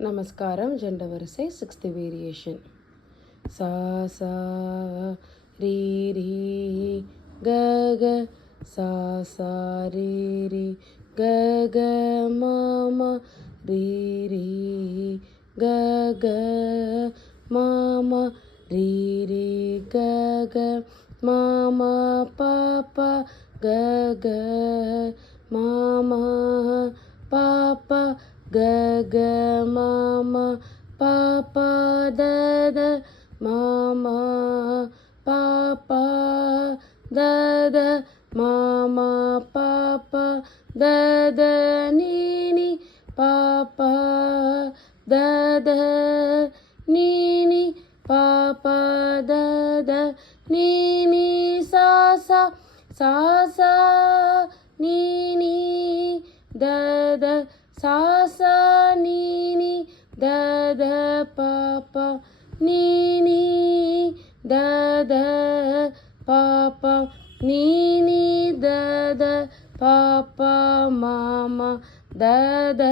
நமஸ்காரம். ஜெண்ட வரிசை 6th variation. சா சா ரீ ரீ க க சா சா ரீ ரீ க க மா மா ரீ ரீ க க மா மா ரீ ரீ க க மா மா பா பா க க மா மா பா பா க க மா மா பா பா த த மா மா பா பா த த மா மா பா பா த த நீ நீ பா பா த த நீ நீ பா பா த த நீ நீ சா சா சா சா நீ நீ த த சா சா நீ நீ த த பா பா நீ நீ த த பா பா நீ நீ த த பா பா மா மா த த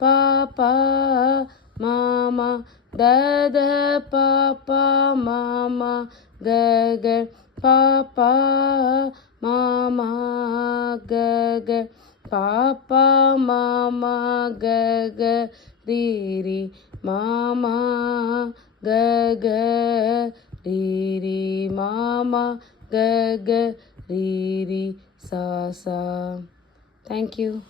பா பா மா மா த த பா பா மா மா க க பா பா மா மா க க பா பா மா மா க க ரீ ரீ மா மா க க ரீ ரீ மா மா க க ரீ ரீ சா சா. Thank you.